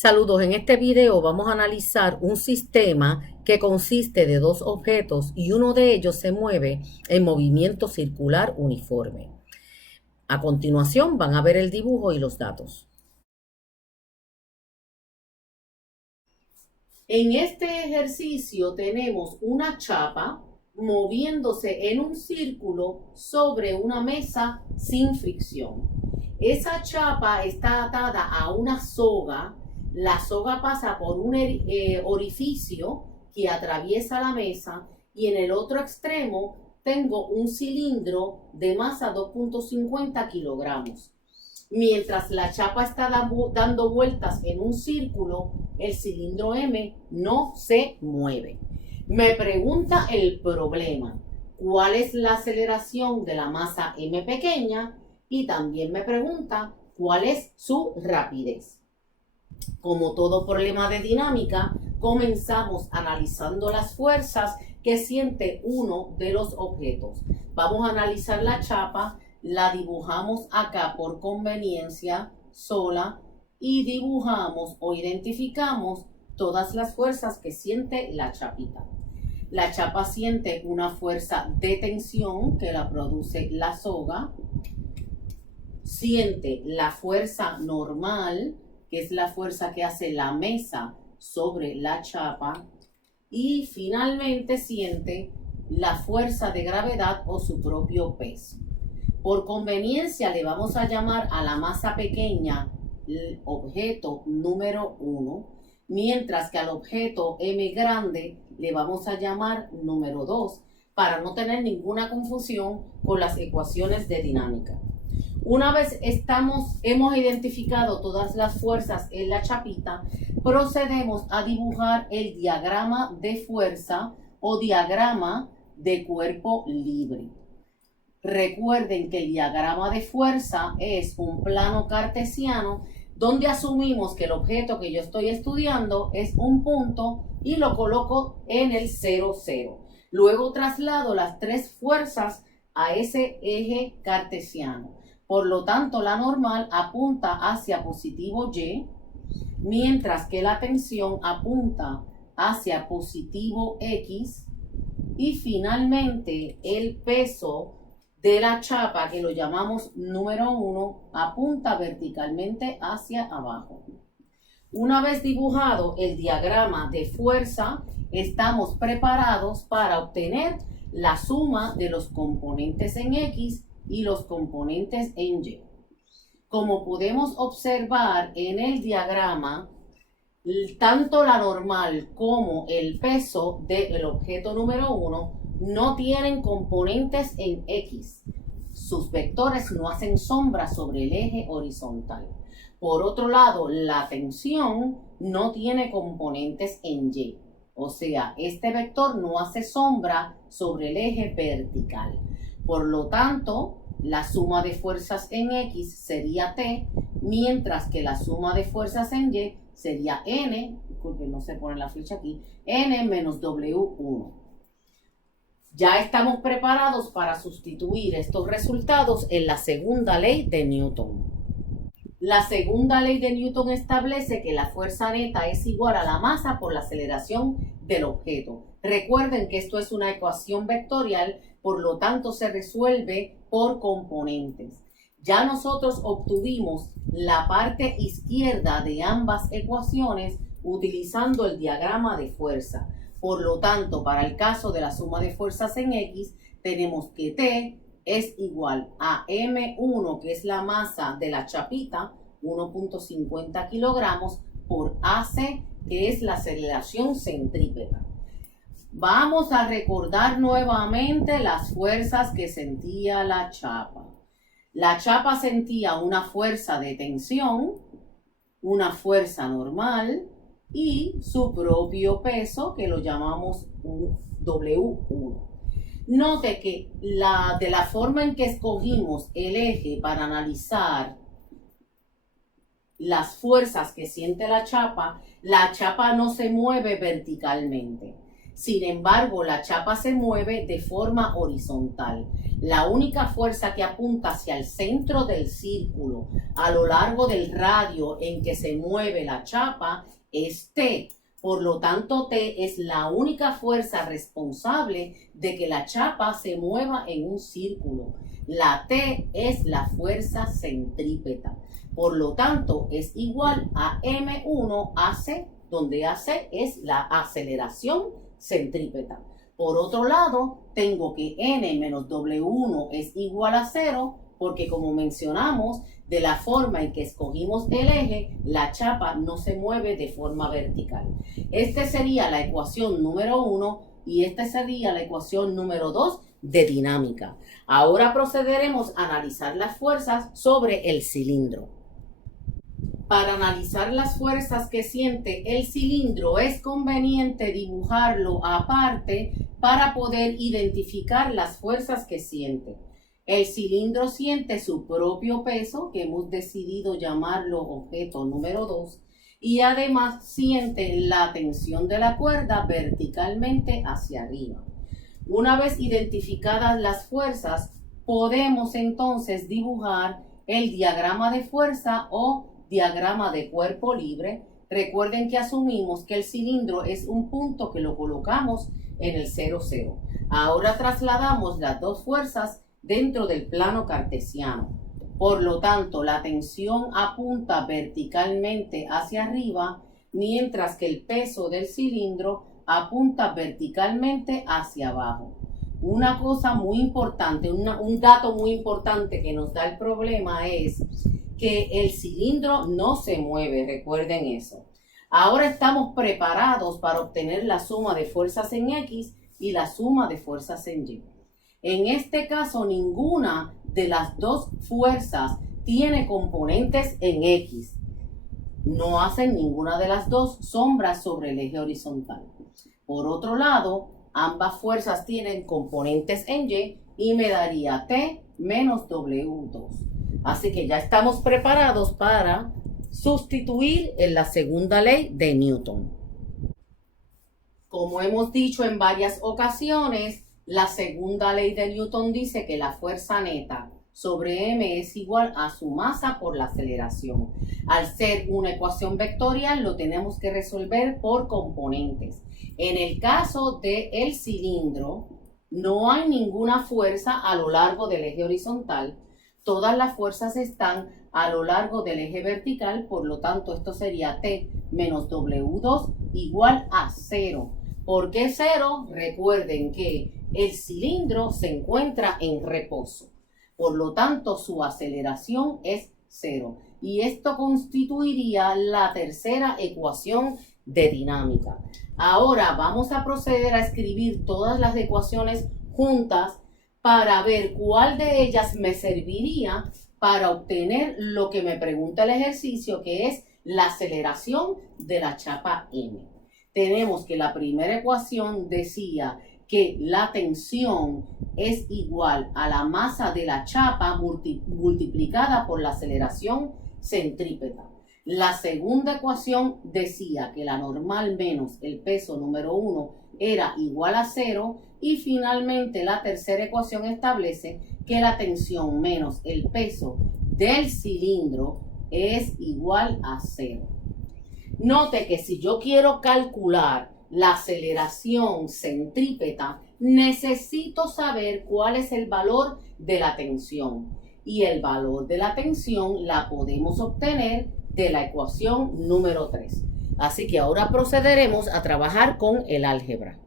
Saludos, en este video vamos a analizar un sistema que consiste de dos objetos y uno de ellos se mueve en movimiento circular uniforme. A continuación van a ver el dibujo y los datos. En este ejercicio tenemos una chapa moviéndose en un círculo sobre una mesa sin fricción. Esa chapa está atada a una soga. La soga pasa por un orificio que atraviesa la mesa y en el otro extremo tengo un cilindro de masa 2.50 kilogramos. Mientras la chapa está dando vueltas en un círculo, el cilindro M no se mueve. Me pregunta el problema, ¿cuál es la aceleración de la masa M pequeña? Y también me pregunta, ¿cuál es su rapidez? Como todo problema de dinámica, comenzamos analizando las fuerzas que siente uno de los objetos. Vamos a analizar la chapa, la dibujamos acá por conveniencia sola y dibujamos o identificamos todas las fuerzas que siente la chapita. La chapa siente una fuerza de tensión que la produce la soga, siente la fuerza normal, que es la fuerza que hace la mesa sobre la chapa, y finalmente siente la fuerza de gravedad o su propio peso. Por conveniencia le vamos a llamar a la masa pequeña el objeto número 1, mientras que al objeto M grande le vamos a llamar número 2, para no tener ninguna confusión con las ecuaciones de dinámica. Una vez hemos identificado todas las fuerzas en la chapita, procedemos a dibujar el diagrama de fuerza o diagrama de cuerpo libre. Recuerden que el diagrama de fuerza es un plano cartesiano donde asumimos que el objeto que yo estoy estudiando es un punto y lo coloco en el 0, 0. Luego traslado las tres fuerzas a ese eje cartesiano. Por lo tanto, la normal apunta hacia positivo Y, mientras que la tensión apunta hacia positivo X, y finalmente el peso de la chapa, que lo llamamos número 1, apunta verticalmente hacia abajo. Una vez dibujado el diagrama de fuerza, estamos preparados para obtener la suma de los componentes en X y los componentes en Y. Como podemos observar en el diagrama, tanto la normal como el peso del objeto número 1 no tienen componentes en X. Sus vectores no hacen sombra sobre el eje horizontal. Por otro lado, la tensión no tiene componentes en Y. O sea, este vector no hace sombra sobre el eje vertical. Por lo tanto, la suma de fuerzas en X sería T, mientras que la suma de fuerzas en Y sería N, disculpen, no se pone la flecha aquí, N menos W1. Ya estamos preparados para sustituir estos resultados en la segunda ley de Newton. La segunda ley de Newton establece que la fuerza neta es igual a la masa por la aceleración del objeto. Recuerden que esto es una ecuación vectorial, por lo tanto se resuelve por componentes. Ya nosotros obtuvimos la parte izquierda de ambas ecuaciones utilizando el diagrama de fuerza. Por lo tanto, para el caso de la suma de fuerzas en X, tenemos que T es igual a M1, que es la masa de la chapita, 1.50 kilogramos, por AC, que es la aceleración centrípeta. Vamos a recordar nuevamente las fuerzas que sentía la chapa. La chapa sentía una fuerza de tensión, una fuerza normal y su propio peso, que lo llamamos W1. Note que de la forma en que escogimos el eje para analizar las fuerzas que siente la chapa no se mueve verticalmente. Sin embargo, la chapa se mueve de forma horizontal. La única fuerza que apunta hacia el centro del círculo a lo largo del radio en que se mueve la chapa es T. Por lo tanto, T es la única fuerza responsable de que la chapa se mueva en un círculo. La T es la fuerza centrípeta. Por lo tanto, es igual a M1 AC, donde AC es la aceleración centrípeta. Por otro lado, tengo que N menos W1 es igual a 0, porque como mencionamos, de la forma en que escogimos el eje, la chapa no se mueve de forma vertical. Esta sería la ecuación número 1 y esta sería la ecuación número 2 de dinámica. Ahora procederemos a analizar las fuerzas sobre el cilindro. Para analizar las fuerzas que siente el cilindro es conveniente dibujarlo aparte para poder identificar las fuerzas que siente. El cilindro siente su propio peso, que hemos decidido llamarlo objeto número 2, y además siente la tensión de la cuerda verticalmente hacia arriba. Una vez identificadas las fuerzas, podemos entonces dibujar el diagrama de fuerza o diagrama de cuerpo libre. Recuerden que asumimos que el cilindro es un punto que lo colocamos en el 0, 0. Ahora trasladamos las dos fuerzas dentro del plano cartesiano. Por lo tanto, la tensión apunta verticalmente hacia arriba, mientras que el peso del cilindro apunta verticalmente hacia abajo. Una cosa muy importante, un dato muy importante que nos da el problema es que el cilindro no se mueve, recuerden eso. Ahora estamos preparados para obtener la suma de fuerzas en X y la suma de fuerzas en Y. En este caso, ninguna de las dos fuerzas tiene componentes en X. No hacen ninguna de las dos sombras sobre el eje horizontal. Por otro lado, ambas fuerzas tienen componentes en Y me daría T menos W2. Así que ya estamos preparados para sustituir en la segunda ley de Newton. Como hemos dicho en varias ocasiones, la segunda ley de Newton dice que la fuerza neta sobre m es igual a su masa por la aceleración. Al ser una ecuación vectorial, lo tenemos que resolver por componentes. En el caso del cilindro, no hay ninguna fuerza a lo largo del eje horizontal. Todas las fuerzas están a lo largo del eje vertical, por lo tanto esto sería T menos W2 igual a 0. ¿Por qué 0? Recuerden que el cilindro se encuentra en reposo, por lo tanto su aceleración es 0. Y esto constituiría la tercera ecuación de dinámica. Ahora vamos a proceder a escribir todas las ecuaciones juntas para ver cuál de ellas me serviría para obtener lo que me pregunta el ejercicio, que es la aceleración de la chapa M. Tenemos que la primera ecuación decía que la tensión es igual a la masa de la chapa multiplicada por la aceleración centrípeta. La segunda ecuación decía que la normal menos el peso número 1 era igual a 0. Y finalmente la tercera ecuación establece que la tensión menos el peso del cilindro es igual a 0. Note que si yo quiero calcular la aceleración centrípeta, necesito saber cuál es el valor de la tensión. Y el valor de la tensión la podemos obtener de la ecuación número 3. Así que ahora procederemos a trabajar con el álgebra.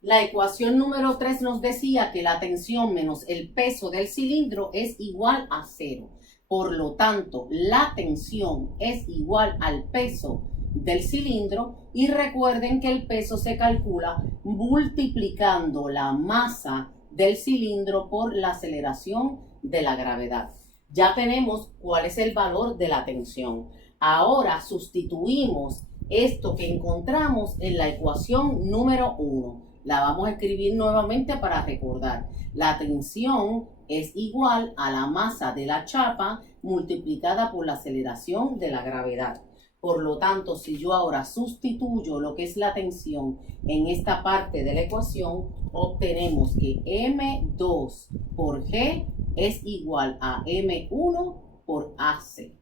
La ecuación número 3 nos decía que la tensión menos el peso del cilindro es igual a 0. Por lo tanto, la tensión es igual al peso del cilindro y recuerden que el peso se calcula multiplicando la masa del cilindro por la aceleración de la gravedad. Ya tenemos cuál es el valor de la tensión. Ahora sustituimos esto que encontramos en la ecuación número 1. La vamos a escribir nuevamente para recordar. La tensión es igual a la masa de la chapa multiplicada por la aceleración de la gravedad. Por lo tanto, si yo ahora sustituyo lo que es la tensión en esta parte de la ecuación, obtenemos que M2 por G es igual a M1 por AC.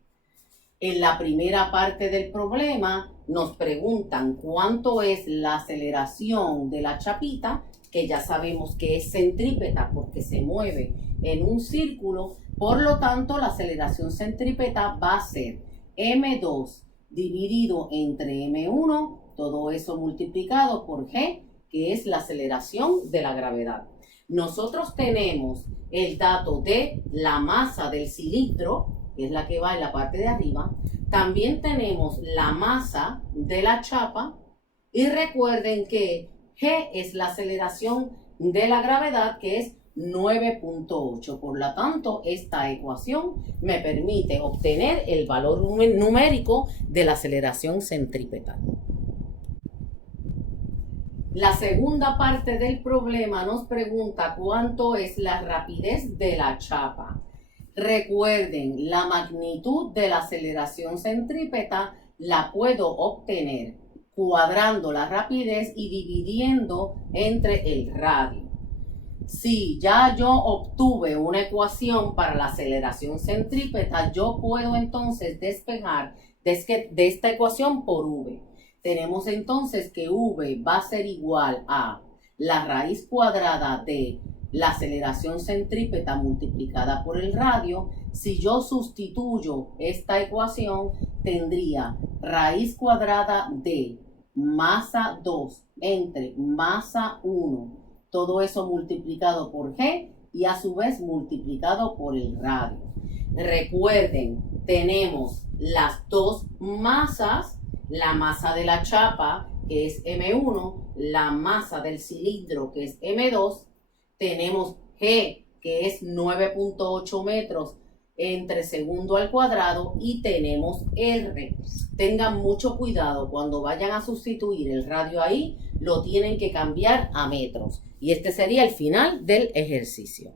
En la primera parte del problema nos preguntan cuánto es la aceleración de la chapita, que ya sabemos que es centrípeta porque se mueve en un círculo. Por lo tanto, la aceleración centrípeta va a ser M2 dividido entre M1, todo eso multiplicado por G, que es la aceleración de la gravedad. Nosotros tenemos el dato de la masa del cilindro, que es la que va en la parte de arriba. También tenemos la masa de la chapa. Y recuerden que G es la aceleración de la gravedad, que es 9.8. Por lo tanto, esta ecuación me permite obtener el valor numérico de la aceleración centrípeta. La segunda parte del problema nos pregunta cuánto es la rapidez de la chapa. Recuerden, la magnitud de la aceleración centrípeta la puedo obtener cuadrando la rapidez y dividiendo entre el radio. Si ya yo obtuve una ecuación para la aceleración centrípeta, yo puedo entonces despejar de esta ecuación por V. Tenemos entonces que V va a ser igual a la raíz cuadrada de la aceleración centrípeta multiplicada por el radio. Si yo sustituyo esta ecuación, tendría raíz cuadrada de masa 2 entre masa 1. Todo eso multiplicado por G y a su vez multiplicado por el radio. Recuerden, tenemos las dos masas, la masa de la chapa, que es M1, la masa del cilindro, que es M2, tenemos G, que es 9.8 metros entre segundo al cuadrado, y tenemos R. Tengan mucho cuidado cuando vayan a sustituir el radio ahí, lo tienen que cambiar a metros. Y este sería el final del ejercicio.